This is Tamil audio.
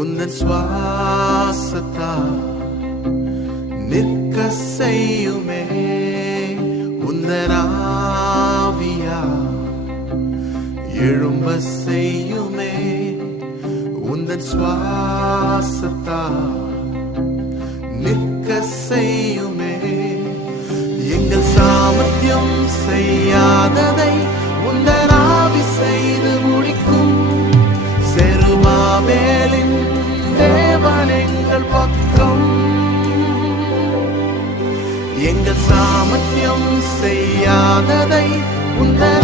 உந்தன் சுவாசத்தால் நிற்க செய்யுமே. உந்தன் ஆவியா எழும்ப செய்யுமே. உந்தன் சுவாசத்தால் நிற்க செய்யுமே. எங்கள் சாமர்த்தியம் செய்யாததை உந்தன் ஆவி செய்து முடிக்கும். செருபாபேலின் தேவன் எங்கள் பக்கம். எங்கள் சாமர்த்தியம் செய்யாததை உந்தன்